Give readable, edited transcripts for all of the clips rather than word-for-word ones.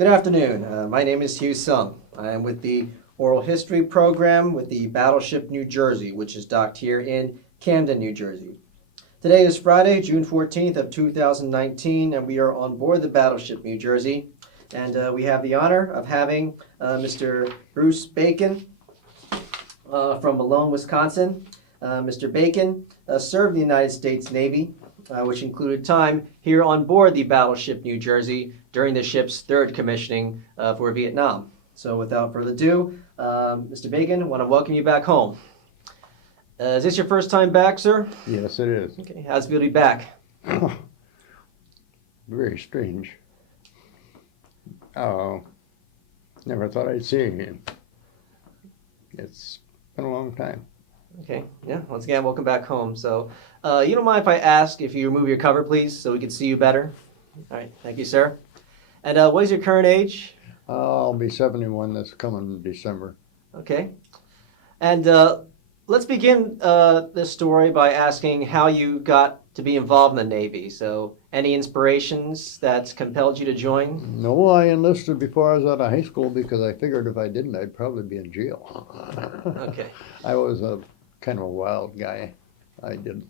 Good afternoon. My name is Hugh Sung. I am with the Oral History Program with the Battleship New Jersey, which is docked here in Camden, New Jersey. Today is Friday, June 14th of 2019, and we are on board the Battleship New Jersey. And we have the honor of having Mr. Bruce Bacon from Malone, Wisconsin. Mr. Bacon served the United States Navy, which included time here on board the Battleship New Jersey during the ship's third commissioning for Vietnam. So without further ado, Mr. Bacon, I want to welcome you back home. Is this your first time back, sir? Yes, it is. Okay, how's it feel to be back? Very strange. Never thought I'd see it again. It's been a long time. Okay, yeah, once again, welcome back home. So, you don't mind if I ask if you remove your cover, please, so we can see you better? All right, thank you, sir. And what is your current age? I'll be 71 this coming December. Okay. And let's begin this story by asking how you got to be involved in the Navy. So, any inspirations that compelled you to join? No, I enlisted before I was out of high school because I figured if I didn't, I'd probably be in jail. Okay. I was a kind of a wild guy. I did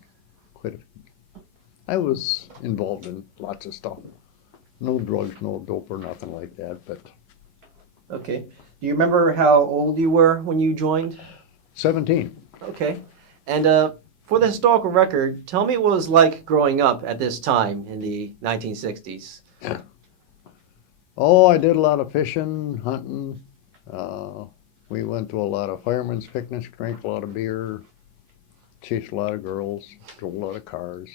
I was involved in lots of stuff. No drugs, no dope or nothing like that, but Okay. Do you remember how old you were when you joined? 17. Okay. And for the historical record, tell me what it was like growing up at this time in the 1960s. Oh, I did a lot of fishing, hunting. We went to a lot of firemen's picnics, drank a lot of beer, chased a lot of girls, drove a lot of cars,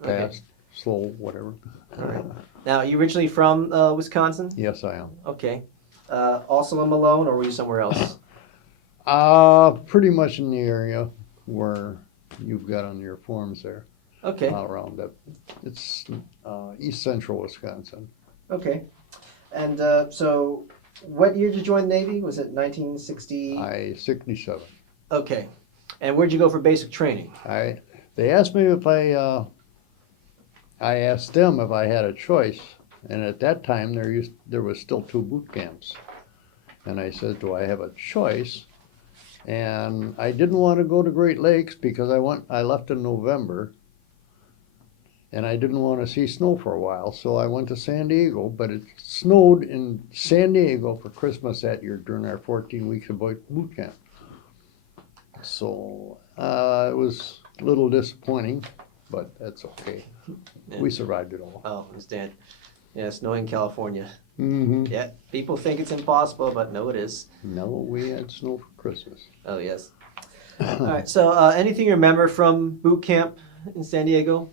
fast, slow, whatever. All right. Now, are you originally from Wisconsin? Yes, I am. Okay. Also in Malone, or were you somewhere else? Pretty much in the area where you've got on your forms there. Okay. Around that. It's east central Wisconsin. Okay. And so, what year did you join the Navy? Was it 1960? 67. Okay. And where'd you go for basic training? They asked me if I asked them if I had a choice, and at that time there was still 2 boot camps, and I said, do I have a choice? And I didn't want to go to Great Lakes because I left in November, and I didn't want to see snow for a while, so I went to San Diego, but it snowed in San Diego for Christmas that year during our 14 weeks of boot camp. So it was a little disappointing, but that's okay. Yeah. We survived it all. Oh, I understand. Yeah, snow in California. Mm-hmm. Yeah, people think it's impossible, but no, it is. No, we had snow for Christmas. Oh, yes. All right, so anything you remember from boot camp in San Diego?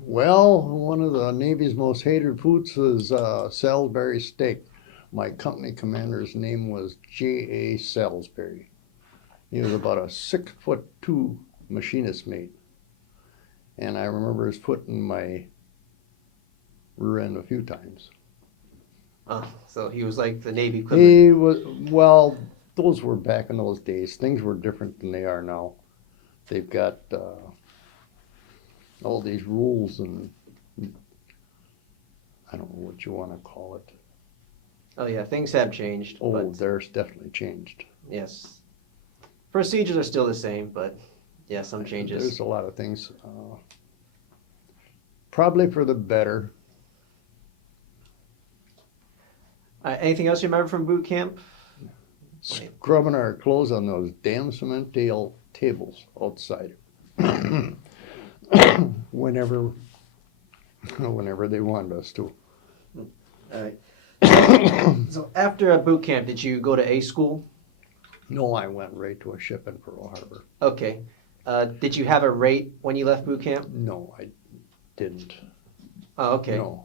Well, one of the Navy's most hated foods was Salisbury steak. My company commander's name was J.A. Salisbury. He was about a 6'2" machinist mate. And I remember his foot in my rear end a few times. Oh, so he was like the Navy equivalent. He was, well, those were back in those days. Things were different than they are now. They've got all these rules and I don't know what you want to call it. Oh, yeah, things have changed. Oh, but there's definitely changed. yes. Procedures are still the same, but yeah, some changes. There's a lot of things. Probably for the better. Anything else you remember from boot camp? Scrubbing our clothes on those damn cement tables outside. whenever they wanted us to. All right. So after boot camp, did you go to A school? No, I went right to a ship in Pearl Harbor. Okay. Did you have a rate when you left boot camp? No, I didn't. Oh, okay. No,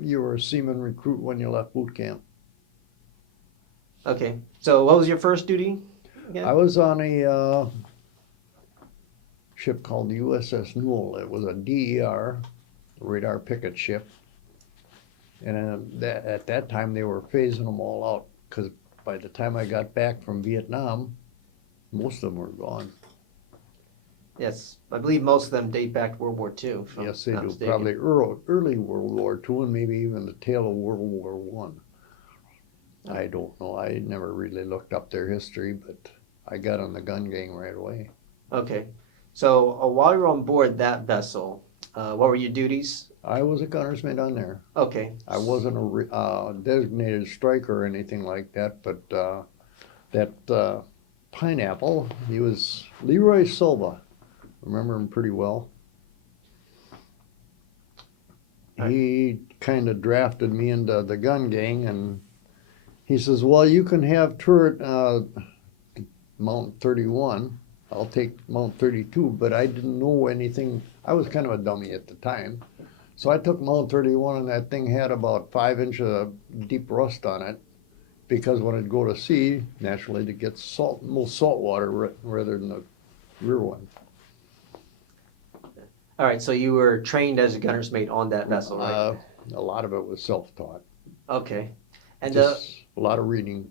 you were a seaman recruit when you left boot camp. Okay. So what was your first duty again? I was on a ship called the USS Newell. It was a DER, radar picket ship. And at that time, they were phasing them all out because by the time I got back from Vietnam, most of them were gone. Yes, I believe most of them date back to World War II. If I'm Yes, they not do. mistaken. Probably early World War II and maybe even the tail of World War One. I don't know. I never really looked up their history, but I got on the gun gang right away. Okay. So while you were on board that vessel, what were your duties? I was a gunner's mate on there. Okay. I wasn't a designated striker or anything like that, but that pineapple, he was Leroy Silva. Remember him pretty well. Right. He kind of drafted me into the gun gang, and he says, well, you can have turret Mount 31. I'll take Mount 32, but I didn't know anything. I was kind of a dummy at the time. So I took Mount 31, and that thing had about 5 inches of deep rust on it, because when it'd go to sea, naturally, it gets most salt water rather than the rear one. All right. So you were trained as a gunner's mate on that vessel, right? A lot of it was self-taught. Okay. And Just a lot of reading.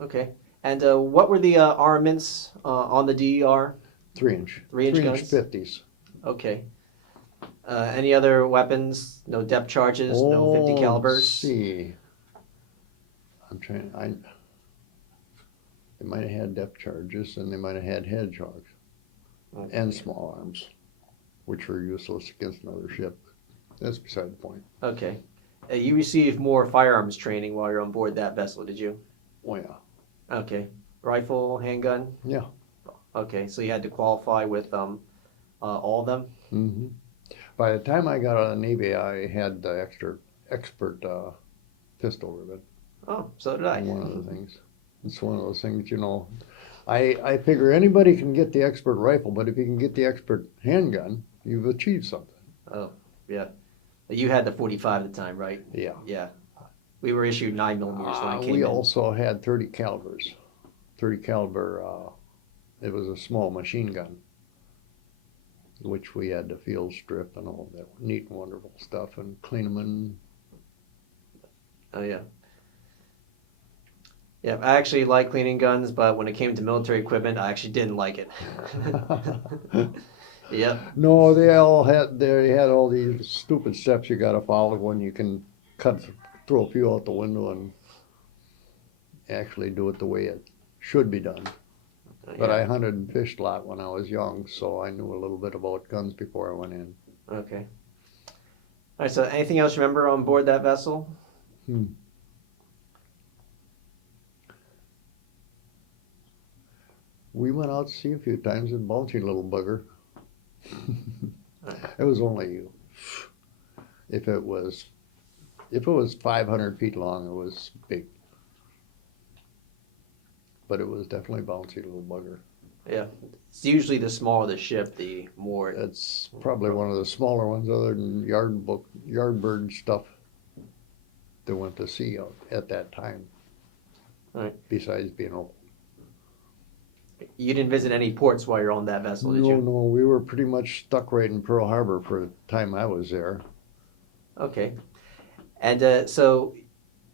okay. And what were the armaments on the DER? 3-inch. 3-inch 3-inch guns? 50s. Okay. Any other weapons? No depth charges? No 50 calibers? Let's see. They might have had depth charges, and they might have had hedgehogs Okay. and small arms, which were useless against another ship. That's beside the point. Okay. You received more firearms training while you're on board that vessel, did you? Oh yeah. Okay. Rifle, handgun? Yeah. Okay. So you had to qualify with all of them? Mm-hmm. By the time I got out of the Navy, I had the expert pistol rivet. Oh, so did I. One of the things. It's one of those things, I figure anybody can get the expert rifle, but if you can get the expert handgun, you've achieved something. Oh, yeah. You had the 45 at the time, right? Yeah. Yeah. We were issued 9 millimeters when it came We in. also had 30 calibers. 30 caliber, it was a small machine gun, which we had to field strip and all that neat and wonderful stuff and clean them and Oh, yeah. Yeah, I actually like cleaning guns, but when it came to military equipment, I actually didn't like it. Yep. No, they had all these stupid steps you got to follow when you can throw a few out the window and actually do it the way it should be done. But Yeah. I hunted and fished a lot when I was young, so I knew a little bit about guns before I went in. Okay. All right, so anything else you remember on board that vessel? We went out to sea a few times and bouncy little bugger. It was only if it was 500 feet long, it was big. But it was definitely bouncy little bugger. Yeah. It's usually the smaller the ship, the more. It's probably one of the smaller ones, other than yardbird stuff that went to sea out at that time. Right. Besides being old. You didn't visit any ports while you're on that vessel, did you? No, we were pretty much stuck right in Pearl Harbor for the time I was there. Okay. And so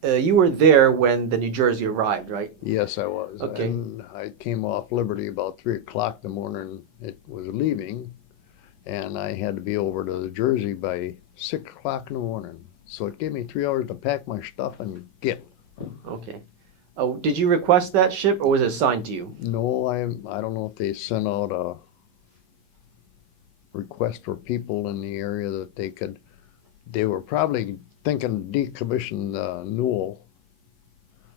you were there when the New Jersey arrived, right? Yes, I was. Okay. And I came off Liberty about 3 o'clock the morning it was leaving, and I had to be over to the Jersey by 6 o'clock in the morning. So it gave me 3 hours to pack my stuff and get. Okay. Did you request that ship, or was it assigned to you? No, I don't know if they sent out a request for people in the area that they were probably thinking decommission Newell,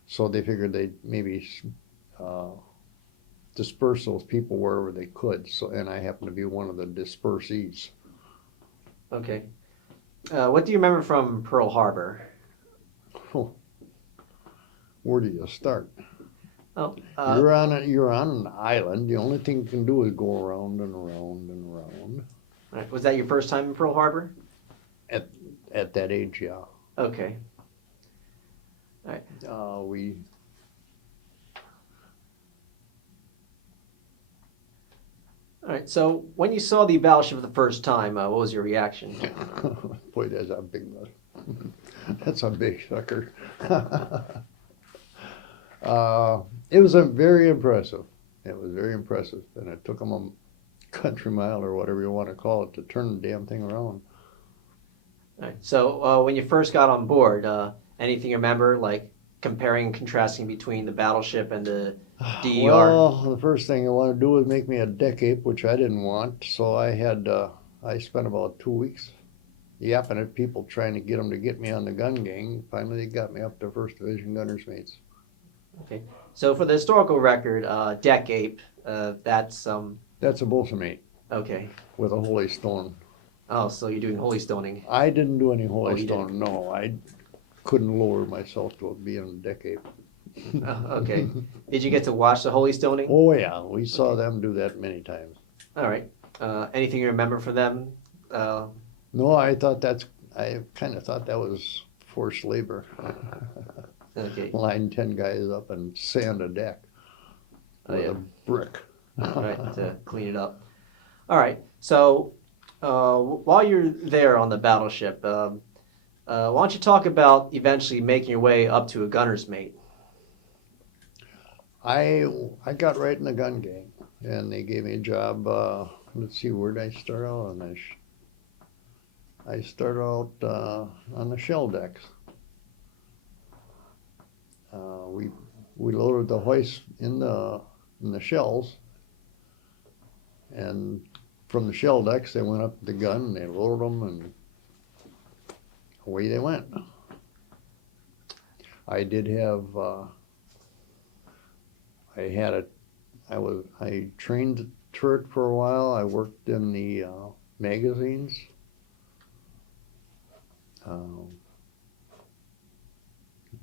so they figured they'd maybe disperse those people wherever they could. So, and I happened to be one of the dispersees. Okay. What do you remember from Pearl Harbor? Where do you start? Oh, You're on an island. The only thing you can do is go around and around and around. right. Was that your first time in Pearl Harbor? At that age, yeah. Okay. We All right. So when you saw the battleship for the first time, what was your reaction? boy, that's a big one. That's a big sucker. It was very impressive. It was very impressive, and it took them country mile or whatever you want to call it to turn the damn thing around. All right. So when you first got on board, anything you remember, like comparing and contrasting between the Battleship and the DER? Well, the first thing I wanted to do was make me a deck ape, which I didn't want. So I spent about 2 weeks yapping at people trying to get them to get me on the gun gang. Finally, they got me up to First Division Gunner's Mates. Okay. So for the historical record, deck ape, that's That's a bosun mate okay. with a holy stone. Oh, so you're doing holy stoning. I didn't do any Oh, holy you stone. No, I couldn't lower myself to being a deck ape. Oh, okay. Did you get to watch the holy stoning? Oh yeah, we saw Okay. them do that many times. All right. Anything you remember from them? No, I kind of thought that was forced labor. Okay. Line 10 guys up and sand a deck Oh, with yeah. a brick. All right, to clean it up. All right. So while you're there on the battleship, why don't you talk about eventually making your way up to a gunner's mate? I got right in the gun gang, and they gave me a job. Let's see, where did I start out on this? I started out on the shell decks. We loaded the hoist in the shells, and from the shell decks they went up to the gun and they loaded them and away they went. I did have I trained the turret for a while. I worked in the magazines.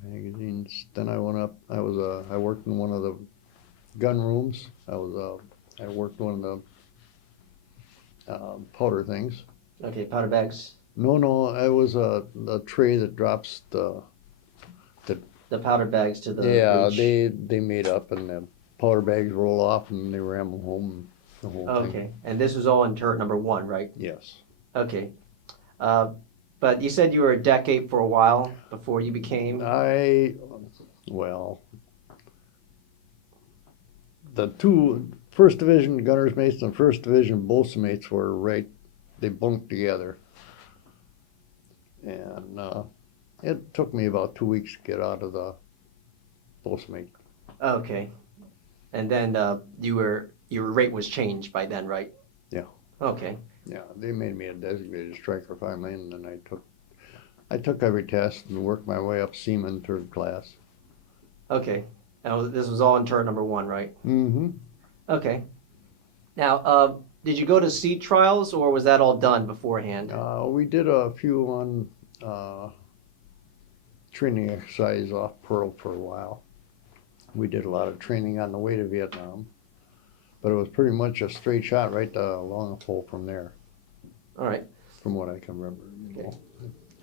Magazines. Then I went up. I worked in one of the gun rooms. I worked one of the powder things. Okay, powder bags. No, it was the tray that drops the. The powder bags to the Yeah, breech. they made up and the powder bags roll off and they ram them home. The whole thing. Okay, and this was all in turret number 1, right? Yes. Okay. But you said you were a deck ape for a while before you became. Well, the two First Division Gunners Mates and First Division Bosun Mates were right. They bunked together, and it took me about 2 weeks to get out of the Bosun Mate. Okay, and then your rate was changed by then, right? Yeah. Okay. Yeah, they made me a designated striker finally, and then I took every test and worked my way up Seaman 3rd class. Okay. And this was all in turret number 1, right? Mm-hmm. Okay. Now, did you go to sea trials, or was that all done beforehand? We did a few on training exercise off Pearl for a while. We did a lot of training on the way to Vietnam, but it was pretty much a straight shot right to Longful from there. All right. From what I can remember. Okay.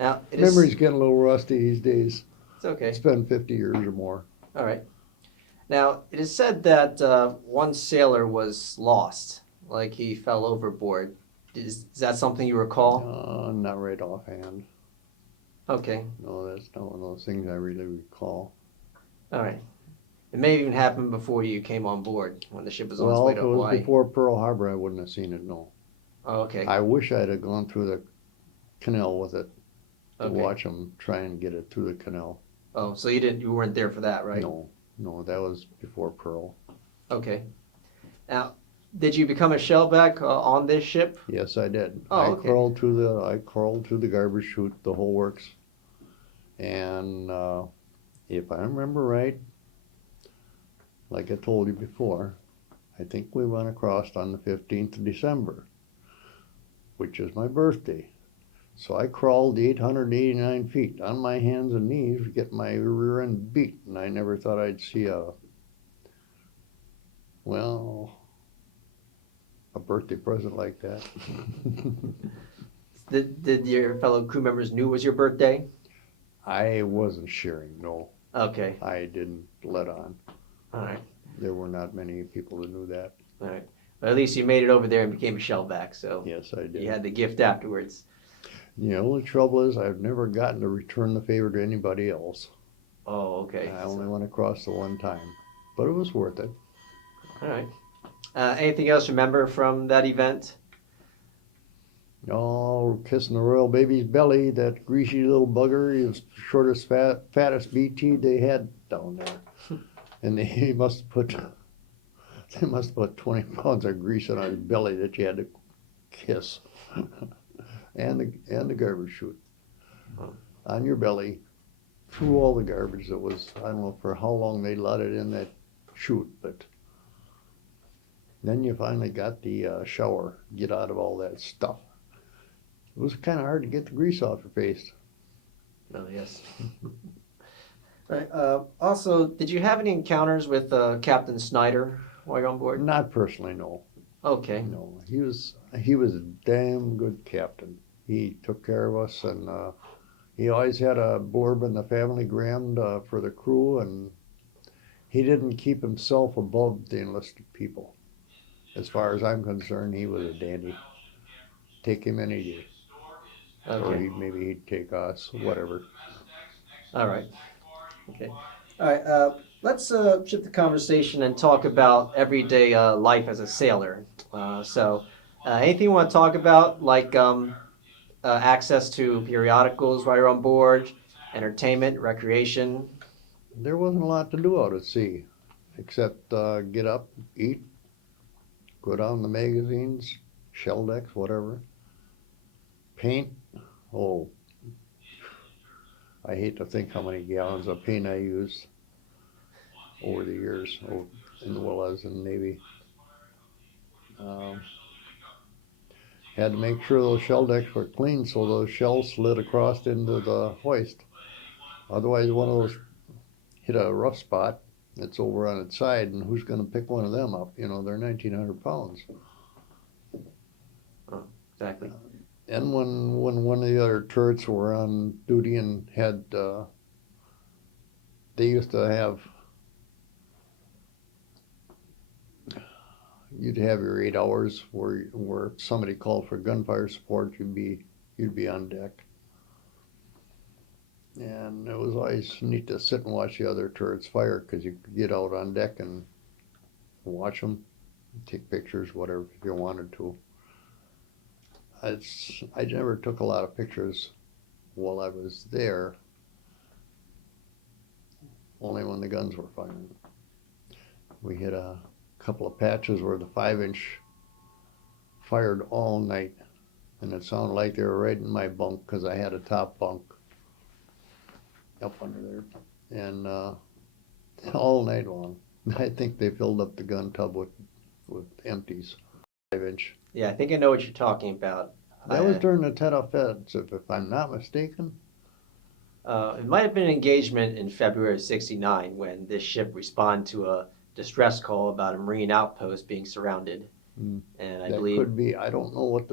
Now, Memory's getting a little rusty these days. It's okay. It's been 50 years or more. All right. Now, it is said that one sailor was lost, like he fell overboard. Is that something you recall? Not right offhand. Okay. No, that's not one of those things I really recall. All right. It may have even happened before you came on board, when the ship was on its Well, way if to it was Hawaii. before Pearl Harbor, I wouldn't have seen it, no. Oh, okay. I wish I'd have gone through the canal with it to Okay. watch them try and get it through the canal. Oh, so you weren't there for that, right? No, that was before Pearl. Okay. Now, did you become a shellback on this ship? Yes, I did. Oh, okay. I crawled through the garbage chute, the whole works. And if I remember right, like I told you before, I think we went across on the 15th of December, which is my birthday. So I crawled 889 feet on my hands and knees to get my rear end beat, and I never thought I'd see a birthday present like that. Did your fellow crew members knew it was your birthday? I wasn't sharing, no. Okay. I didn't let on. All right. There were not many people that knew that. All right. But at least you made it over there and became a shellback, so Yes, I did. you had the gift afterwards. The only trouble is I've never gotten to return the favor to anybody else. Oh, okay. I only went across the one time, but it was worth it. All right. Anything else you remember from that event? Oh, kissing the royal baby's belly, that greasy little bugger. He was the shortest, fattest BT they had down there. And they must have put, 20 pounds of grease on his belly that you had to kiss. and the garbage chute on your belly through all the garbage that was, I don't know for how long they let it in that chute, but then you finally got the shower, get out of all that stuff. It was kind of hard to get the grease off your face. Oh, yes. Right. Also, did you have any encounters with Captain Snyder while you're on board? Not personally, no. Okay. No, he was a damn good captain. He took care of us, and he always had a blurb in the Family Grand for the crew, and he didn't keep himself above the enlisted people. As far as I'm concerned, he was a dandy. Take him any day. Or Okay. maybe he'd take us, whatever. All right. Okay. All right. Let's shift the conversation and talk about everyday life as a sailor. Anything you want to talk about, like access to periodicals while you're on board, entertainment, recreation? There wasn't a lot to do out at sea, except get up, eat, go down the magazines, shell decks, whatever. Paint. Oh, I hate to think how many gallons of paint I used over the years, while I was in the Navy. Had to make sure those shell decks were clean so those shells slid across into the hoist. Otherwise, one of those hit a rough spot that's over on its side, and who's going to pick one of them up? You know, they're 1,900 pounds. Oh, exactly. And when one of the other turrets were on duty and had, they used to have, you'd have your 8 hours where if somebody called for gunfire support, you'd be on deck. And it was always neat to sit and watch the other turrets fire because you could get out on deck and watch them, take pictures, whatever, if you wanted to. I never took a lot of pictures while I was there, only when the guns were firing. We hit a couple of patches where the 5-inch fired all night, and it sounded like they were right in my bunk because I had a top bunk up under there, and all night long. I think they filled up the gun tub with empties, 5-inch. Yeah, I think I know what you're talking about. That was during the Tet Offensive, if I'm not mistaken. It might have been an engagement in February of '69 when this ship responded to a distress call about a Marine outpost being surrounded. Mm. And I That believe could be. I don't know what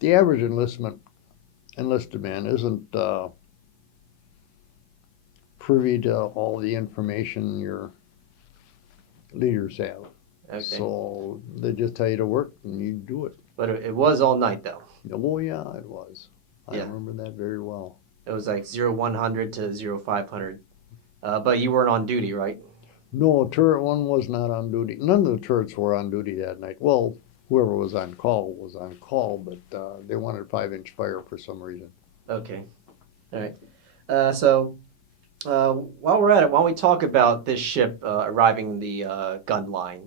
the average enlisted man isn't privy to all the information your leaders have. Okay. So they just tell you to work and you do it. But it was all night though. Oh yeah, it was. I Yeah. remember that very well. It was like 0100 to 0500. But you weren't on duty, right? No, turret one was not on duty. None of the turrets were on duty that night. Well, whoever was on call, but they wanted 5-inch fire for some reason. Okay. All right. While we're at it, why don't we talk about this ship arriving in the gun line?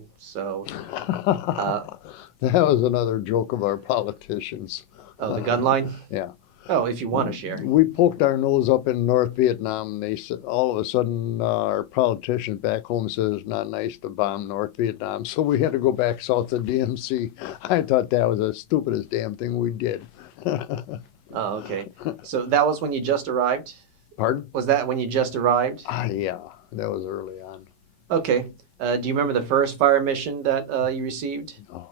That was another joke of our politicians. Oh, the gun line? Yeah. Oh, if you want to share. We poked our nose up in North Vietnam, and they said all of a sudden our politicians back home said it's not nice to bomb North Vietnam, so we had to go back south to DMC. I thought that was the stupidest damn thing we did. Oh, okay. So that was when you just arrived? Pardon? Was that when you just arrived? Yeah, that was early on. Okay. Do you remember the first fire mission that you received? Oh,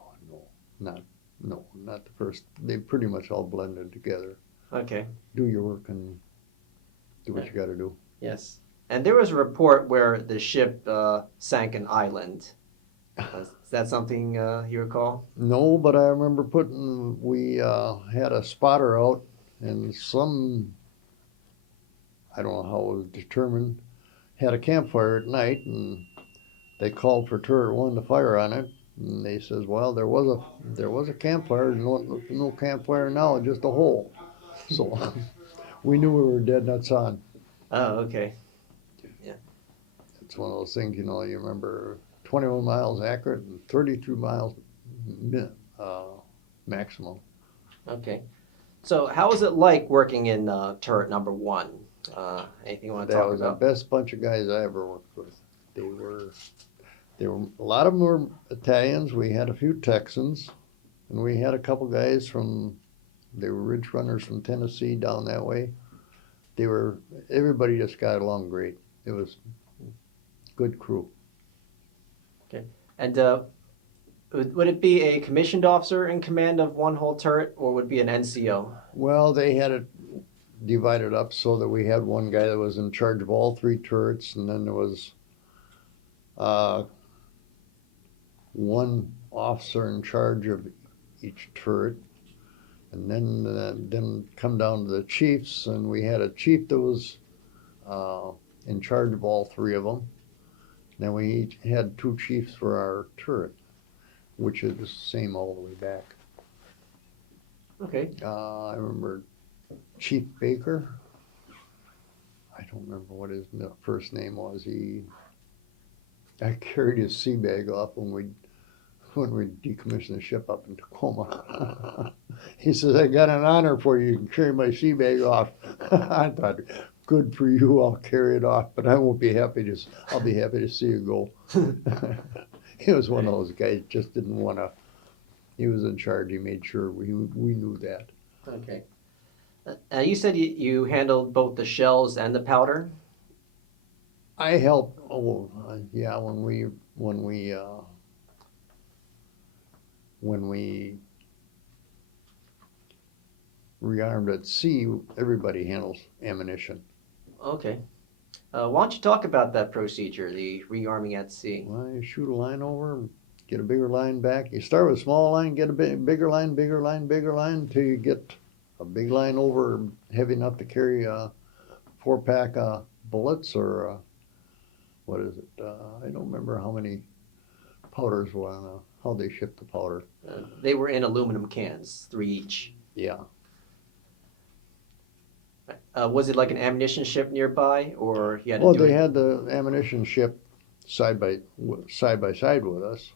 not the first. They pretty much all blended together. Okay. Do your work and do what you got to do. Yes. And there was a report where the ship sank an island. Is that something you recall? No, but I remember we had a spotter out, and I don't know how it was determined, had a campfire at night, and they called for turret one to fire on it. And they says, well, there was a campfire. No campfire now, just a hole. So we knew we were dead nuts on. Oh, okay. It's one of those things, you remember 21 miles accurate and 32 miles uh, maximum. Okay. So how was it like working in turret number one? Anything you want to That talk was the about? best bunch of guys I ever worked with. They were a lot of them were Italians. We had a few Texans, and we had a couple guys they were ridge runners from Tennessee down that way. Everybody just got along great. It was good crew. And would it be a commissioned officer in command of one whole turret, or would it be an NCO? Well, they had it divided up so that we had one guy that was in charge of all three turrets, and then there was one officer in charge of each turret, and then come down to the chiefs, and we had a chief that was in charge of all three of them. Then we each had two chiefs for our turret, which is the same all the way back. Okay. I remember Chief Baker. I don't remember what his first name was. I carried his sea bag off when we decommissioned the ship up in Tacoma. He says, I got an honor for you. You can carry my sea bag off. I thought, good for you. I'll carry it off, but I'll be happy to see you go. He was one of those guys just didn't want to. He was in charge. He made sure we knew that. Okay. You said you handled both the shells and the powder. I helped. Yeah, when we rearmed at sea, everybody handles ammunition. Okay. Why don't you talk about that procedure, the rearming at sea? Well, you shoot a line over, get a bigger line back. You start with a small line, get a bigger line, until you get a big line over heavy enough to carry a 4-pack bullets or what is it? I don't remember how many powders were on how they shipped the powder. They were in aluminum cans, 3 each. Yeah. Was it like an ammunition ship nearby, or you had to do They it? had the ammunition ship side by side with us,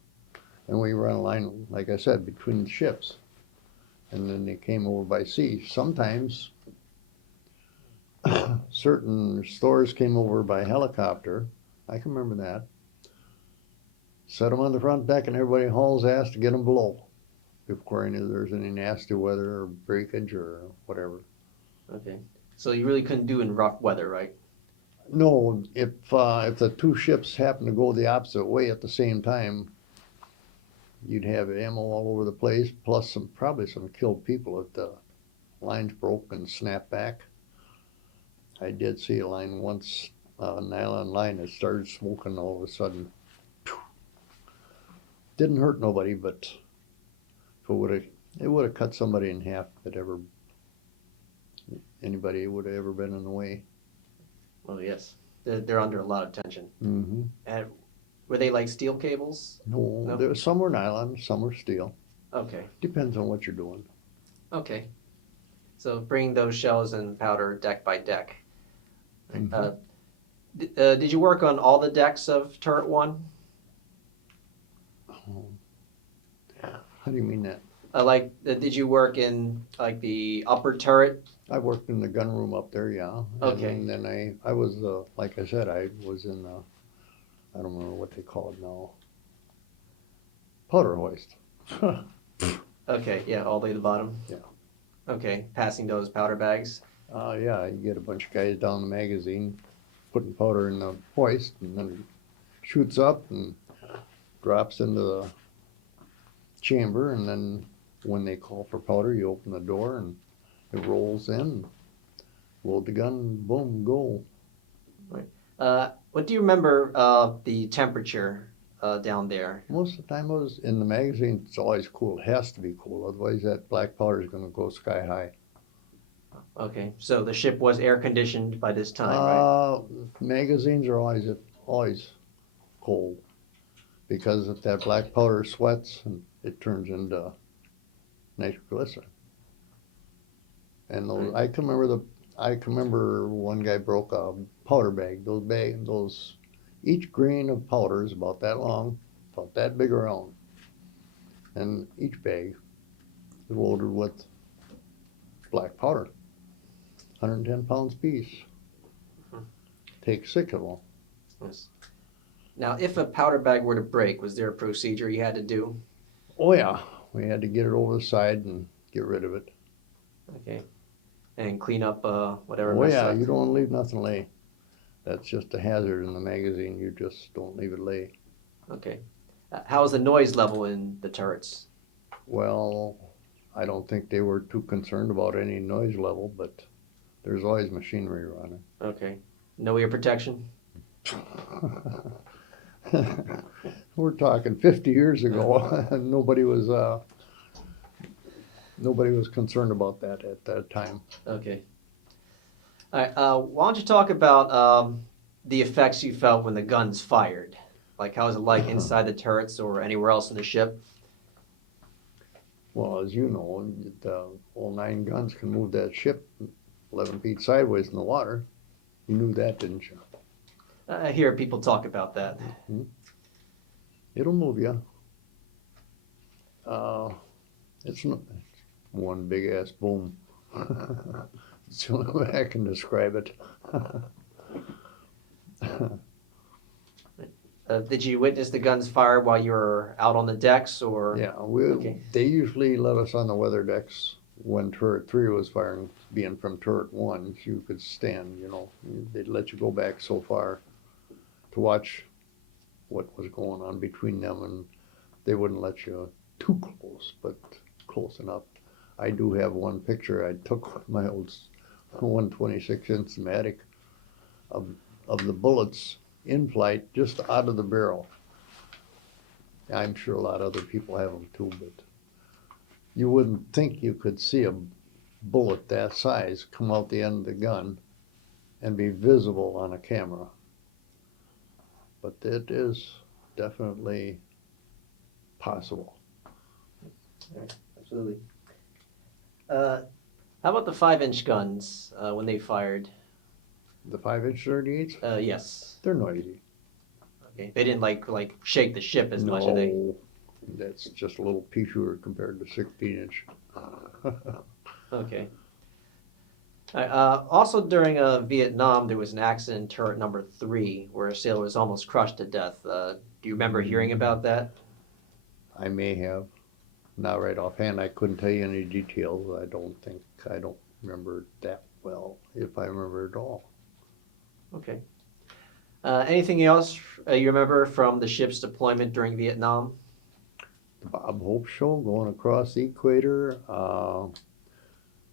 and we ran a line, like I said, between the ships, and then they came over by sea. Sometimes certain stores came over by helicopter. I can remember that. Set them on the front deck, and everybody hauls ass to get them below, if there's any nasty weather or breakage or whatever. Okay. So you really couldn't do in rough weather, right? No, if the two ships happen to go the opposite way at the same time, you'd have ammo all over the place, plus probably some killed people if the lines broke and snapped back. I did see a line once, a nylon line that started smoking all of a sudden. Didn't hurt nobody, but it would have cut somebody in half if anybody would have ever been in the way. Well, yes. They're under a lot of tension. Mm-hmm. And were they like steel cables? No, some were nylon, some were steel. Okay. Depends on what you're doing. Okay. So bringing those shells and powder deck by deck. Mm-hmm. Did you work on all the decks of Turret 1? How do you mean that? Did you work in like the upper turret? I worked in the gun room up there, yeah. Okay. And then I was, like I said, I was in I don't remember what they call it now. Powder hoist. Okay, yeah, all the way to the bottom? Yeah. Okay, passing those powder bags? Yeah, you get a bunch of guys down the magazine, putting powder in the hoist, and then it shoots up and drops into the chamber, and then when they call for powder, you open the door and it rolls in, load the gun, boom, go. What do you remember of the temperature down there? Most of the time, it was in the magazine. It's always cool. It has to be cool, otherwise that black powder is going to go sky high. Okay, so the ship was air conditioned by this time, right? Magazines are always cold. because if that black powder sweats, it turns into nitroglycerin. And those, I can remember one guy broke a powder bag. Those each grain of powder is about that long, about that big around, and each bag is loaded with black powder, 110 pounds piece. Takes 6 of them. Yes. Now, if a powder bag were to break, was there a procedure you had to do? Oh yeah, we had to get it over the side and get rid of it. Okay. And clean up whatever Oh mess yeah, up. you don't leave nothing lay. That's just a hazard in the magazine. You just don't leave it lay. Okay. How was the noise level in the turrets? Well, I don't think they were too concerned about any noise level, but there's always machinery running. Okay. No ear protection? We're talking 50 years ago. Nobody was concerned about that at that time. Okay. All right. Why don't you talk about the effects you felt when the guns fired? Like, how was it like inside the turrets or anywhere else in the ship? Well, as you know, all 9 guns can move that ship 11 feet sideways in the water. You knew that, didn't you? I hear people talk about that. It'll move you. It's one big ass boom. It's the only way I can describe it. Did you witness the guns fire while you were out on the decks, or? Yeah, Okay. they usually let us on the weather decks when turret 3 was firing, being from turret 1, you could stand, they'd let you go back so far to watch what was going on between them, and they wouldn't let you too close, but close enough. I do have one picture I took with my old 126 Instamatic of the bullets in flight just out of the barrel. I'm sure a lot of other people have them too, but you wouldn't think you could see a bullet that size come out the end of the gun and be visible on a camera. But it is definitely possible. Absolutely. How about the 5-inch guns when they fired? The 5-inch 38s, Yes. they're noisy. Okay. They didn't like shake the ship as much as they. No, that's just a little pea shooter compared to 16-inch. Okay. Also during Vietnam, there was an accident in turret number 3 where a sailor was almost crushed to death. Do you remember hearing about that? I may have. Not right offhand. I couldn't tell you any details. I don't remember that well, if I remember at all. Okay. Anything else you remember from the ship's deployment during Vietnam? The Bob Hope Show, going across the equator.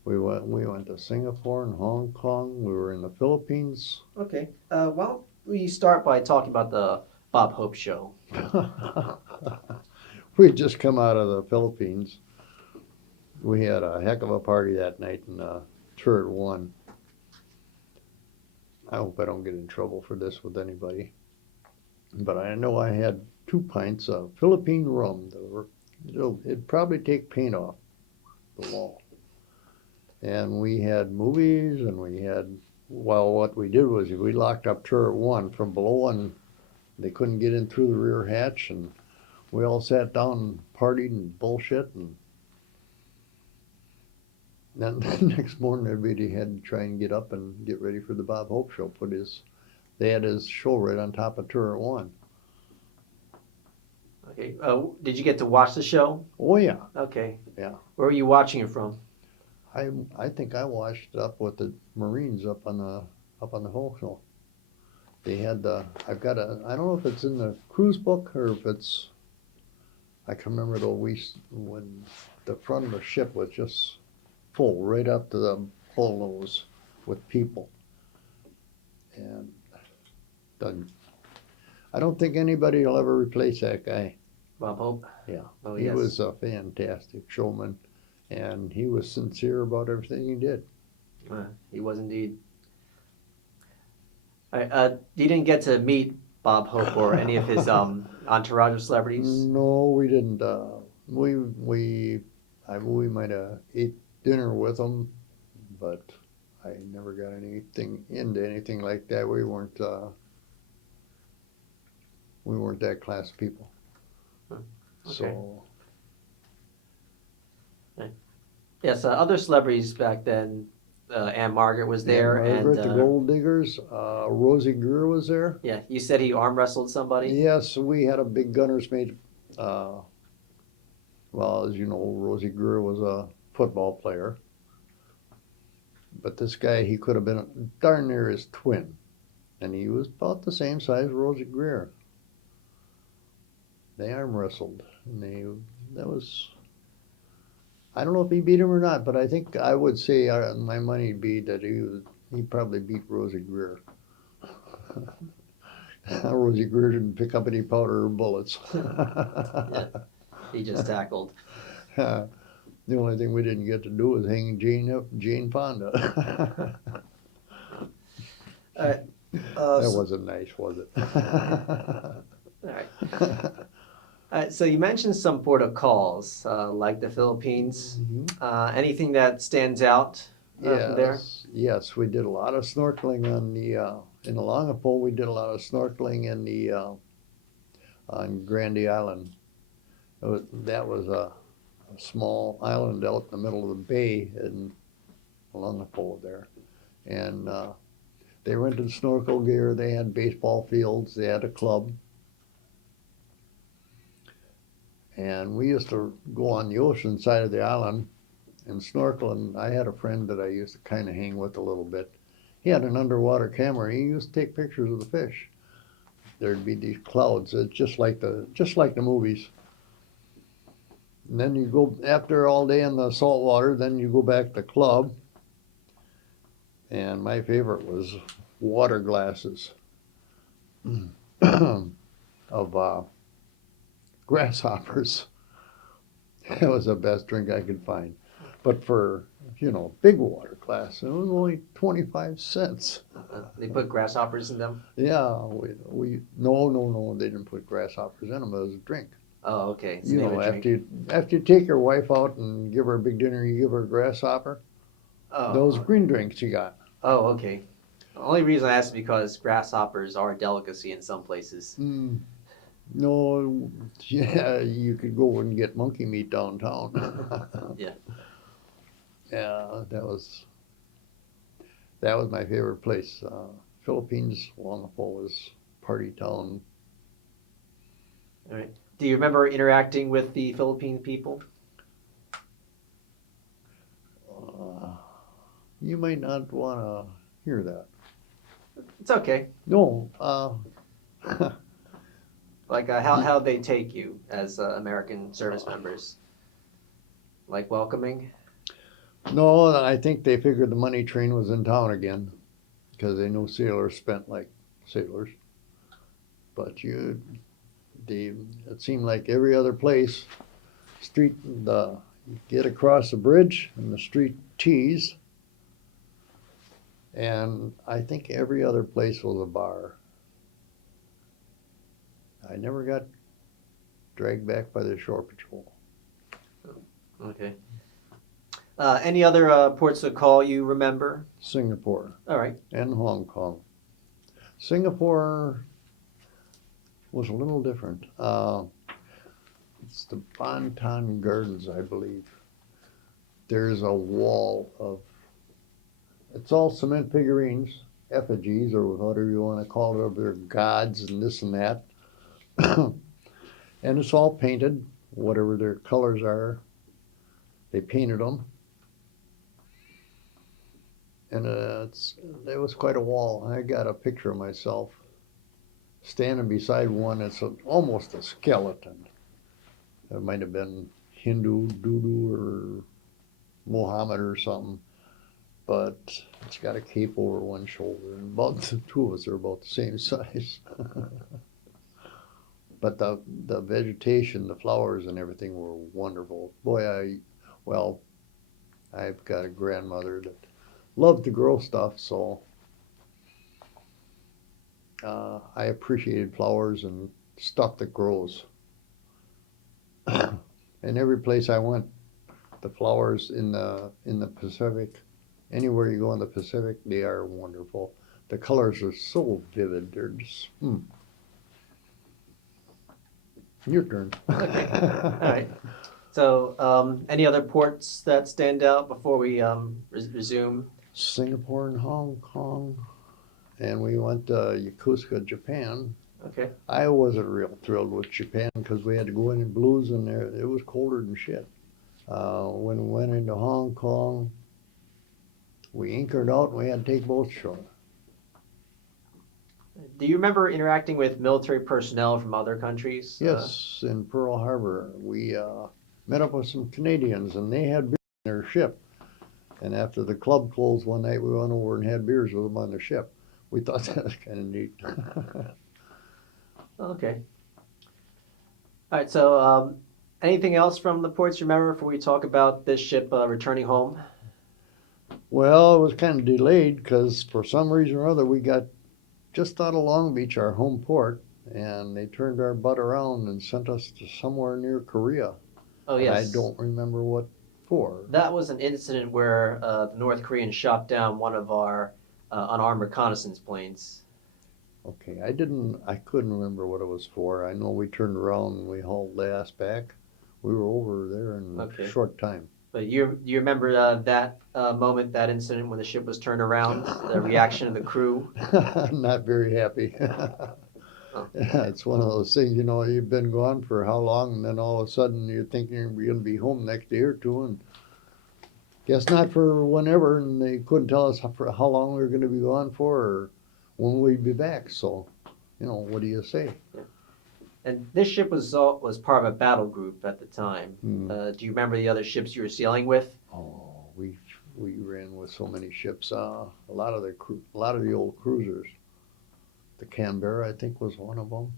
We went to Singapore and Hong Kong. We were in the Philippines. Okay. Why don't we start by talking about the Bob Hope Show? We had just come out of the Philippines. We had a heck of a party that night in turret 1. I hope I don't get in trouble for this with anybody. But I know I had 2 pints of Philippine rum. It'd probably take paint off the wall. And we had movies, and what we did was we locked up turret 1 from below, and they couldn't get in through the rear hatch, and we all sat down and partied and bullshit, and then the next morning everybody had to try and get up and get ready for the Bob Hope Show. They had his show right on top of turret 1. Okay. Did you get to watch the show? Oh yeah. Okay. Yeah. Where were you watching it from? I think I watched it up with the Marines up on the Hochschild. They had I don't know if it's in the cruise book or if it's, I can remember though, when the front of the ship was just full right up to the bullnose with people. And I don't think anybody will ever replace that guy. Bob Hope? Yeah. Oh, He yes. was a fantastic showman, and he was sincere about everything he did. He was indeed. You didn't get to meet Bob Hope or any of his entourage of celebrities? No, we didn't. We might have ate dinner with them, but I never got anything into anything like that. We weren't that class of people. Okay. So Yes, other celebrities back then. Anne Margaret was there, Margaret, and the Gold Diggers, Rosie Greer was there. yeah, you said he arm wrestled somebody. Yes, we had a big gunner's mate. Well, as you know, Rosie Greer was a football player. But this guy, he could have been darn near his twin. And he was about the same size as Rosie Greer. They arm wrestled. And that was, I don't know if he beat him or not, but I think I would say my money would be that he probably beat Rosie Greer. Rosie Greer didn't pick up any powder or bullets. Yeah, he just tackled. The only thing we didn't get to do was hang Jane Fonda. All right. That wasn't nice, was it? All right. So you mentioned some port of calls, like the Philippines. Mhm. Anything that stands out from there? Yes, we did a lot of snorkeling on in the Longapole. We did a lot of snorkeling on Grande Island. That was a small island out in the middle of the bay in Longapole there, and they rented snorkel gear. They had baseball fields. They had a club. And we used to go on the ocean side of the island and snorkel. And I had a friend that I used to kind of hang with a little bit. He had an underwater camera. He used to take pictures of the fish. There'd be these clouds, just like the movies. And then you go after all day in the salt water. Then you go back to the club. And my favorite was water glasses of grasshoppers. It was the best drink I could find. But for, big water glass, it was only 25 cents. They put grasshoppers in them. Yeah, no, they didn't put grasshoppers in them. It was a drink. Oh, okay. It's You the name know, of the drink. after you take your wife out and give her a big dinner, you give her a grasshopper. Oh, Those green drinks you got. oh, okay. The only reason I asked is because grasshoppers are a delicacy in some places. No, yeah, you could go and get monkey meat downtown. Yeah. Yeah, that was my favorite place. Philippines, Longapole was party town. All right. Do you remember interacting with the Philippine people? You might not want to hear that. It's okay. No, Like how they take you as American service members? Like welcoming? no, I think they figured the money train was in town again because they knew sailors spent like sailors. But it seemed like every other place, you get across the bridge and the street tees, and I think every other place was a bar. I never got dragged back by the shore patrol. Okay. Any other ports of call you remember? Singapore All right. and Hong Kong. Singapore was a little different. It's the Bonton Gardens, I believe. There's a wall it's all cement figurines, effigies, or whatever you want to call it, of their gods and this and that. And it's all painted, whatever their colors are. They painted them. And there was quite a wall. I got a picture of myself standing beside one. It's almost a skeleton. It might have been Hindu, Dudu, or Mohammed or something. But it's got a cape over one shoulder. And about the two of us are about the same size. But the vegetation, the flowers and everything were wonderful. Boy, I've got a grandmother that loved to grow stuff, so I appreciated flowers and stuff that grows. And every place I went, the flowers in the Pacific, anywhere you go in the Pacific, they are wonderful. The colors are so vivid. They're just Your turn. Okay. All right. So, any other ports that stand out before we resume? Singapore and Hong Kong, and we went to Yokosuka, Japan. Okay. I wasn't real thrilled with Japan because we had to go in blues and there it was colder than shit. When we went into Hong Kong, we anchored out and we had to take boats ashore. Do you remember interacting with military personnel from other countries? Yes, in Pearl Harbor, we met up with some Canadians and they had beer in their ship. And after the club closed one night, we went over and had beers with them on the ship. We thought that was kind of neat. Okay. All right. So, anything else from the ports you remember before we talk about this ship returning home? Well, it was kind of delayed because for some reason or other we got just out of Long Beach, our home port, and they turned our butt around and sent us to somewhere near Korea. Oh, And yes. I don't remember what for. That was an incident where the North Koreans shot down one of our unarmed reconnaissance planes. Okay, I couldn't remember what it was for. I know we turned around and we hauled the ass back. We were over there in a short time. But you remember that moment, that incident when the ship was turned around, the reaction of the crew? Not very happy. Oh. Yeah, it's one of those things, you've been gone for how long, and then all of a sudden you're thinking you're going to be home next day or two, and guess not for whenever, and they couldn't tell us for how long we were going to be gone for or when we'd be back. So, what do you say? Yeah. And this ship was part of a battle group at the time. Do you remember the other ships you were sailing with? Oh, we ran with so many ships. A lot of the old cruisers. The Canberra, I think, was one of them.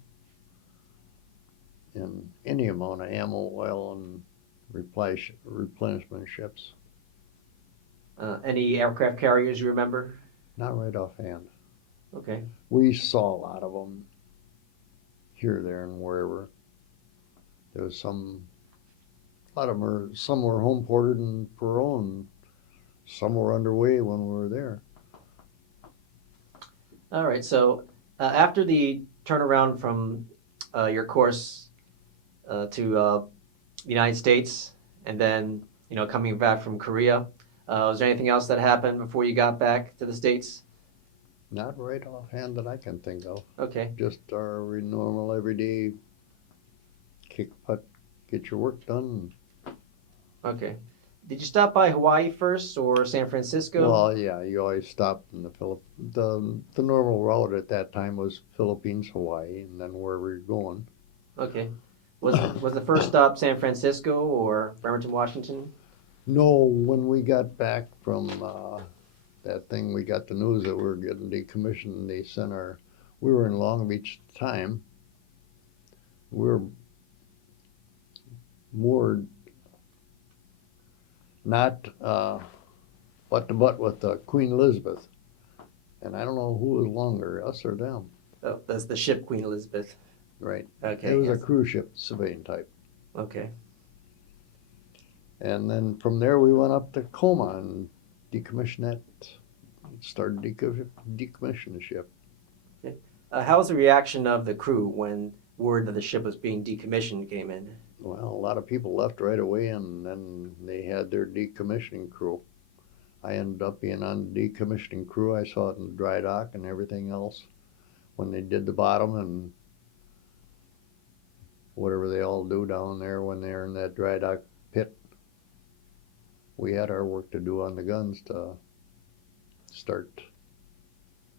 And any amount of ammo, oil, and replenishment ships. Any aircraft carriers you remember? Not right offhand. Okay. We saw a lot of them here, there, and wherever. There was a lot of them some were home ported in Pearl, and some were underway when we were there. All right. So after the turnaround from your course to the United States, and then coming back from Korea, was there anything else that happened before you got back to the States? Not right offhand that I can think of. Okay. Just our normal everyday kick putt, get your work done. Okay. Did you stop by Hawaii first or San Francisco? Well, yeah, you always stop in the normal route at that time was Philippines, Hawaii, and then wherever you're going. Okay. Was the first stop San Francisco or Bremerton, Washington? No, when we got back from that thing, we got the news that we were getting decommissioned. They sent we were in Long Beach at the time. We were moored not butt to butt with Queen Elizabeth. And I don't know who was longer, us or them. Oh, that's the ship Queen Elizabeth. Right. Okay. It was a cruise ship, civilian type. Okay. And then from there we went up to Coma and decommissioned that. Started decommission the ship. Okay. How was the reaction of the crew when word that the ship was being decommissioned came in? Well, a lot of people left right away, and then they had their decommissioning crew. I ended up being on the decommissioning crew. I saw it in the dry dock and everything else when they did the bottom and whatever they all do down there when they're in that dry dock pit. We had our work to do on the guns to start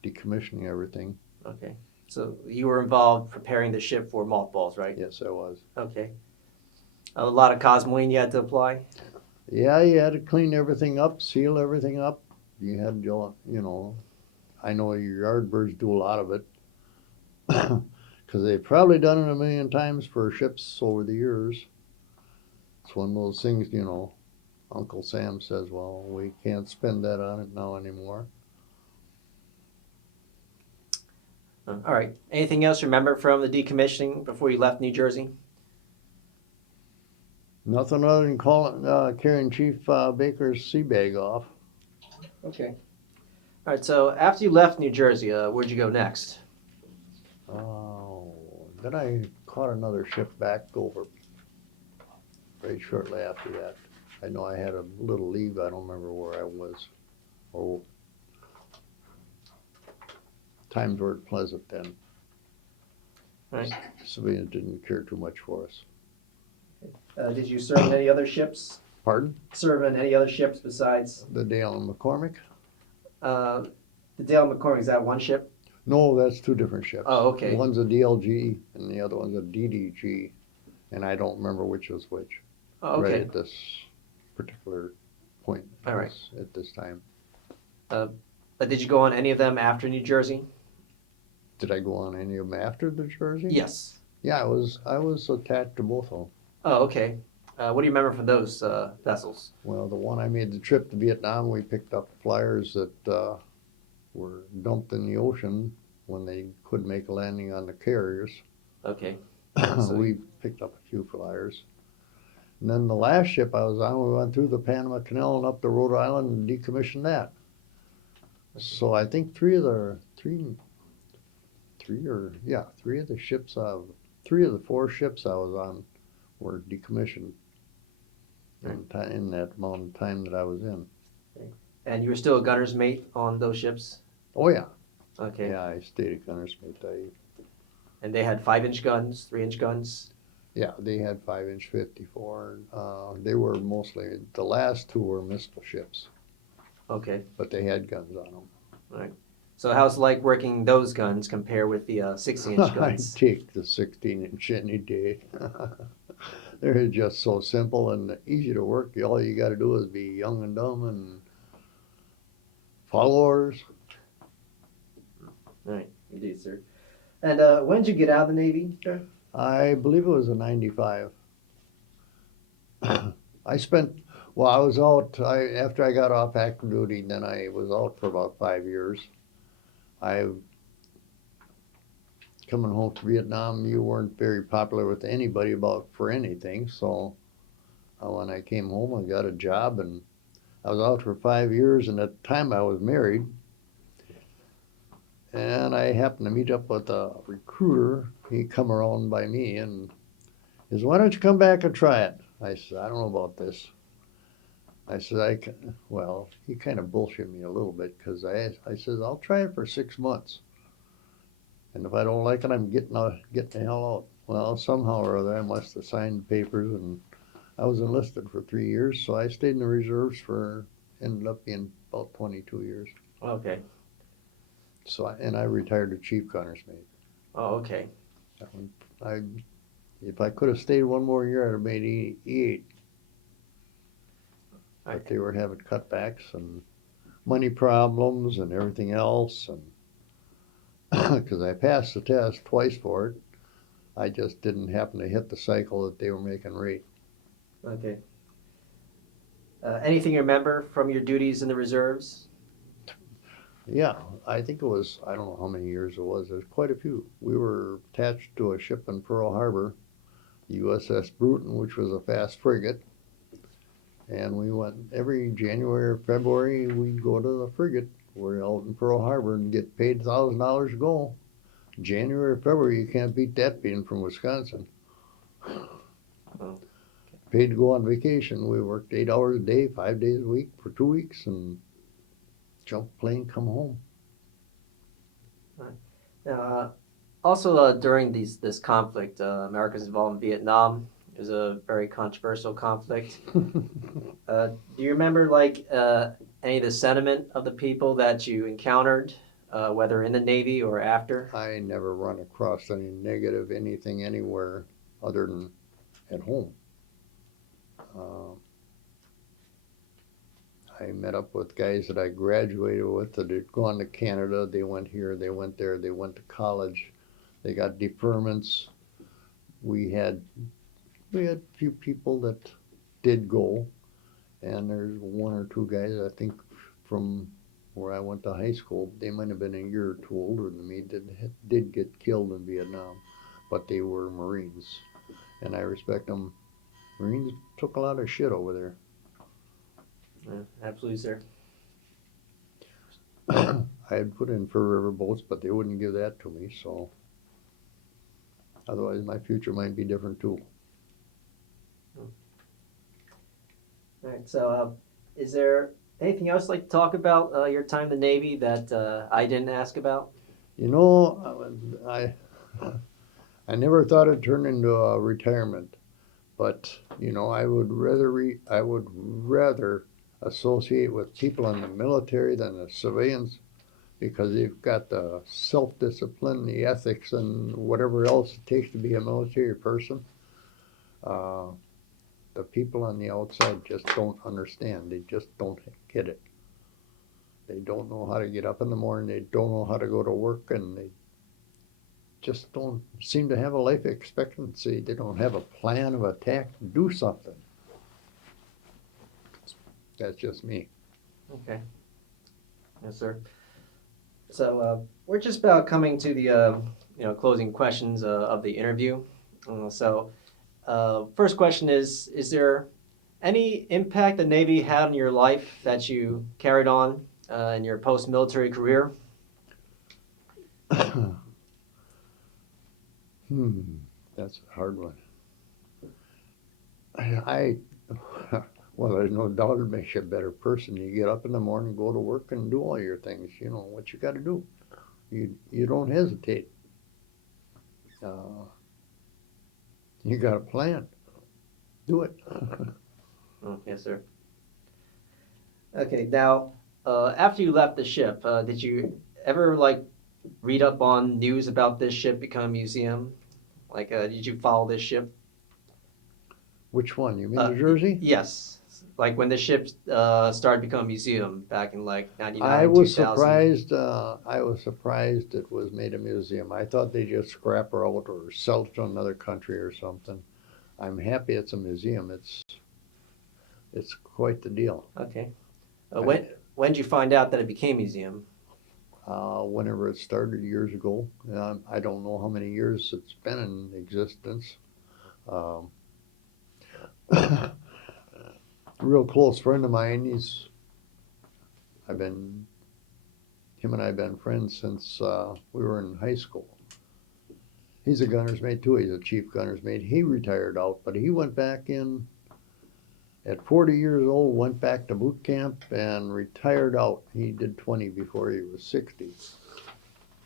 decommissioning everything. Okay. So you were involved preparing the ship for mothballs, right? Yes, I was. Okay. A lot of cosmoline you had to apply? Yeah, you had to clean everything up, seal everything up. You had, I know your Yardbirds do a lot of it because they've probably done it a million times for ships over the years. It's one of those things, Uncle Sam says, well, we can't spend that on it now anymore. All right. Anything else you remember from the decommissioning before you left New Jersey? Nothing other than carrying Chief Baker's sea bag off. Okay. All right. So after you left New Jersey, where'd you go next? Oh, then I caught another ship back over very shortly after that. I know I had a little leave. I don't remember where I was. Oh, times weren't pleasant then. Right. Civilians didn't care too much for us. Did you serve in any other ships? Pardon? Serve in any other ships besides The Dale and McCormick? uh, the Dale McCormick? Is that one ship? No, that's two different ships. Oh, okay. One's a DLG and the other one's a DDG, and I don't remember which was which. Oh, Right okay. at this particular point. All right. At this time. But did you go on any of them after New Jersey? Did I go on any of them after the Jersey? Yes. Yeah, I was attached to both of them. Oh, okay. What do you remember from those vessels? Well, the one I made the trip to Vietnam, we picked up flyers that were dumped in the ocean when they couldn't make a landing on the carriers. Okay. We picked up a few flyers. And then the last ship I was on, we went through the Panama Canal and up to Rhode Island and decommissioned that. So I think three of the four ships I was on were decommissioned in that amount of time that I was in. And you were still a gunner's mate on those ships? Oh yeah. Okay. Yeah, I stayed at gunner's mate. And they had 5-inch guns, 3-inch guns? Yeah, they had 5-inch 54. They were mostly, the last two were missile ships, Okay. but they had guns on them. Right. So how's it like working those guns compare with the 60-inch guns? I take the 16-inch any day. They're just so simple and easy to work. All you got to do is be young and dumb and follow orders. Right, indeed, sir. And when did you get out of the Navy, sir? I believe it was a 95. I was out, after I got off active duty, then I was out for about 5 years. Coming home to Vietnam, you weren't very popular with anybody for anything, so when I came home, I got a job, and I was out for 5 years, and at the time I was married, and I happened to meet up with a recruiter. He come around by me, and he said, "Why don't you come back and try it?" I said, "I don't know about this." I said, he kind of bullshit me a little bit, because I said, "I'll try it for 6 months. And if I don't like it, I'm getting the hell out." Well, somehow or other, I must have signed the papers, and I was enlisted for 3 years, so I stayed in the reserves ended up being about 22 years. Okay. So, I retired to chief gunner's mate. Oh, okay. If I could have stayed one more year, I'd have made 88. But they were having cutbacks and money problems and everything else, and because I passed the test twice for it, I just didn't happen to hit the cycle that they were making rate. Okay. Anything you remember from your duties in the reserves? Yeah, I think it was, I don't know how many years it was. There's quite a few. We were attached to a ship in Pearl Harbor, the USS Bruton, which was a fast frigate. And we went every January or February, we'd go to the frigate. We're out in Pearl Harbor and get paid $1,000 to go. January or February, you can't beat that being from Wisconsin. Oh. Paid to go on vacation. We worked 8 hours a day, 5 days a week for 2 weeks, and jump plane, come home. Now, also during this conflict, America's involved in Vietnam. It was a very controversial conflict. Do you remember any of the sentiment of the people that you encountered, whether in the Navy or after? I never run across any negative anything anywhere other than at home. I met up with guys that I graduated with that had gone to Canada. They went here, they went there, they went to college. They got deferments. We had a few people that did go, and there's one or two guys, I think, from where I went to high school, they might have been a year or two older than me, did get killed in Vietnam, but they were Marines, and I respect them. Marines took a lot of shit over there. Yeah, absolutely, sir. I had put in fur river boats, but they wouldn't give that to me, so otherwise my future might be different too. All right. So, is there anything else you'd like to talk about your time in the Navy that I didn't ask about? You know, I never thought it'd turn into a retirement, but you know, I would rather associate with people in the military than the civilians because they've got the self-discipline, the ethics, and whatever else it takes to be a military person. Uh, the people on the outside just don't understand. They just don't get it. They don't know how to get up in the morning. They don't know how to go to work, and they just don't seem to have a life expectancy. They don't have a plan of attack to do something. That's just me. Okay. Yes, sir. So we're just about coming to the closing questions of the interview. First question is there any impact the Navy had on your life that you carried on in your post-military career? That's a hard one. I well, there's no doubt it makes you a better person. You get up in the morning, go to work, and do all your things. You know what you got to do. You don't hesitate. You got a plan. Do it. Yes, sir. Okay. Now, after you left the ship, did you ever read up on news about this ship becoming a museum? Did you follow this ship? Which one? You mean New Jersey? Yes. Like when the ship started becoming a museum back in 99, I was 2000. surprised. I was surprised it was made a museum. I thought they just scrap her out or sell it to another country or something. I'm happy it's a museum. It's quite the deal. Okay. When did you find out that it became a museum? Whenever it started years ago. I don't know how many years it's been in existence. A real close friend of mine, him and I have been friends since we were in high school. He's a gunner's mate too. He's a chief gunner's mate. He retired out, but he went back in at 40 years old, went back to boot camp and retired out. He did 20 before he was 60.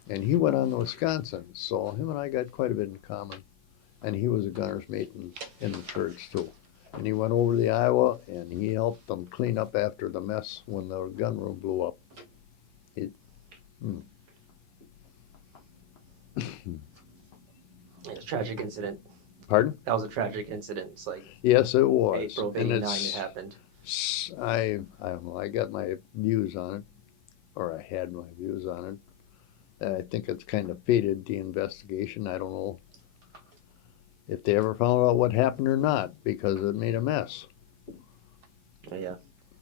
And he went on to Wisconsin, so him and I got quite a bit in common. And he was a gunner's mate in the church too. And he went over to the Iowa and he helped them clean up after the mess when the gun room blew up. It's a tragic incident. Pardon? That was a tragic incident. It's like Yes, it was. April of And '89 it happened. I don't know. I got my views on it, or I had my views on it. I think it's kind of faded the investigation. I don't know if they ever found out what happened or not because it made a mess. Yeah.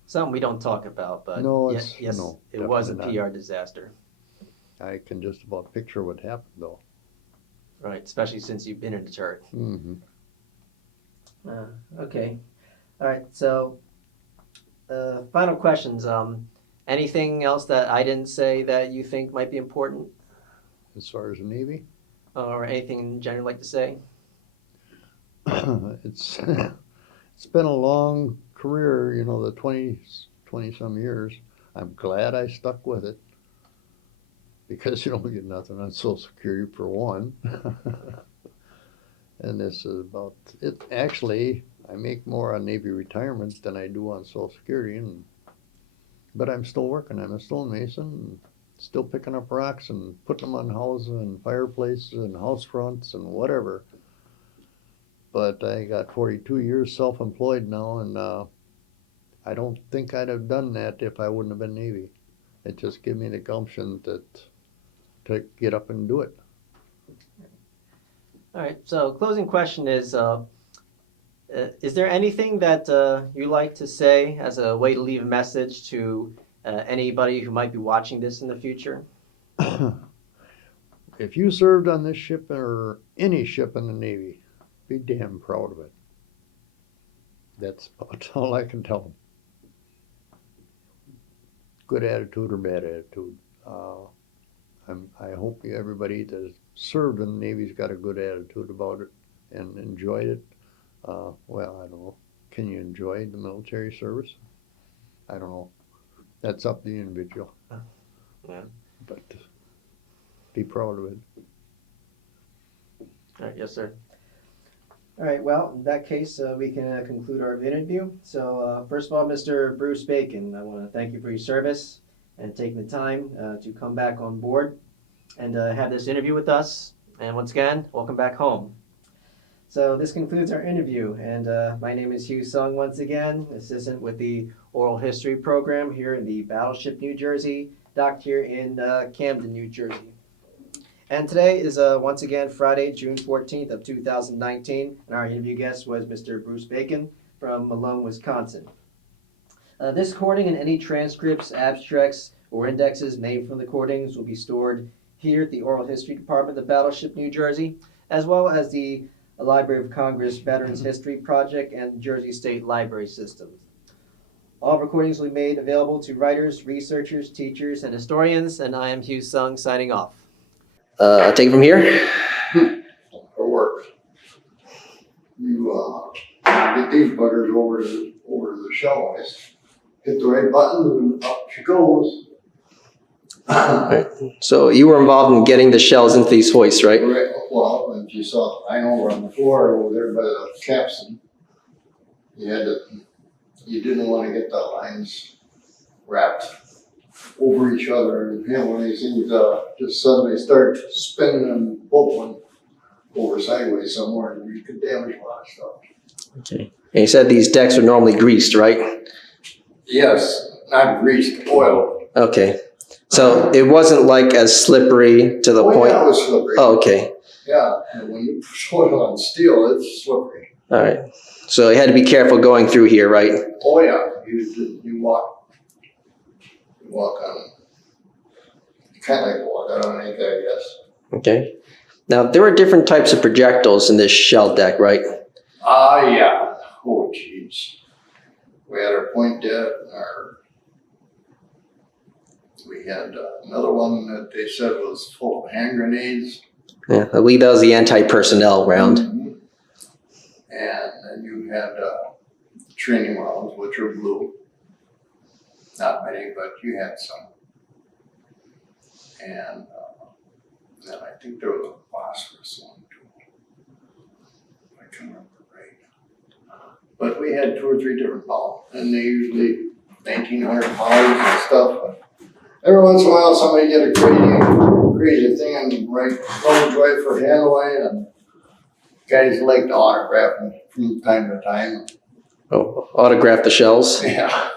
Something we don't talk about, but No, yes, no, it was a definitely PR disaster. I can just about picture what happened though. Right, especially since you've been in the church. Mm-hmm. Okay. All right. So, final questions. Anything else that I didn't say that you think might be important, As far as the Navy, or anything in general you'd like to say? it's been a long career, you know, the 20 some years. I'm glad I stuck with it because you don't get nothing on Social Security for one. And this is about it. Actually, I make more on Navy retirement than I do on Social Security, but I'm still working. I'm a stonemason, still picking up rocks and putting them on houses and fireplaces and house fronts and whatever. But I got 42 years self-employed now, and I don't think I'd have done that if I wouldn't have been Navy. It just gave me the gumption to get up and do it. All right. So, closing question is there anything that you like to say as a way to leave a message to Anybody who might be watching this in the future? If you served on this ship or any ship in the Navy, be damn proud of it. That's about all I can tell them. Good attitude or bad attitude. I hope everybody that served in the Navy's got a good attitude about it and enjoyed it. Well, I don't know. Can you enjoy the military service? I don't know. That's up to the individual. Yeah. But be proud of it. All right, yes, sir. All right, well, in that case, we can conclude our interview. So, first of all, Mr. Bruce Bacon, I want to thank you for your service and taking the time to come back on board and have this interview with us. And once again, welcome back home. So this concludes our interview, and my name is Hugh Sung once again, assistant with the Oral History program here in the Battleship New Jersey, docked here in Camden, New Jersey. And today is once again Friday, June 14th of 2019, and our interview guest was Mr. Bruce Bacon from Malone, Wisconsin. This recording and any transcripts, abstracts, or indexes made from the recordings will be stored here at the Oral History Department of Battleship New Jersey, as well as the Library of Congress Veterans History Project and Jersey State Library System. All recordings will be made available to writers, researchers, teachers, and historians, and I am Hugh Sung signing off. I'll take it from here. For work. You get these buggers over to the shell hoist. Hit the right button and up she goes. Right. So you were involved in getting the shells into these hoists, right? Right. Well, and you saw I know on the floor over there by the capstan. You didn't want to get the lines wrapped over each other and have one of these things just suddenly start spinning and bubbling over sideways somewhere, and you could damage a lot of stuff. Okay. And you said these decks are normally greased, right? Yes, not greased, oil. Okay. So it wasn't like as slippery to the point? Yeah, it was slippery. Oh, okay. Yeah, and when you put oil on steel, it's slippery. All right. So you had to be careful going through here, right? Oh yeah, you walk on, kind of like walk out on anything, I guess. Okay. Now, there were different types of projectiles in this shell deck, right? Yeah. Oh, jeez. We had our point dead, we had another one that they said was full of hand grenades. Yeah, I believe that was the anti-personnel round. Mm-hmm. And then you had training rounds, which are blue. Not many, but you had some. And then I think there was a phosphorus one too. I can't remember right. But we had 2 or 3 different pounds, and they usually 1,900 pounds and stuff. Every once in a while, somebody get a crazy thing and write no joy for Hanoi, and guys like to autograph them from time to time. Oh, autograph the shells? Yeah.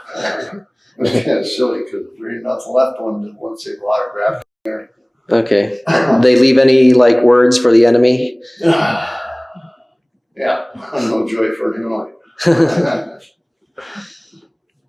It's kind of silly because there ain't nothing left once they've autographed there. Okay. They leave any like words for the enemy? Yeah, no joy for Hanoi.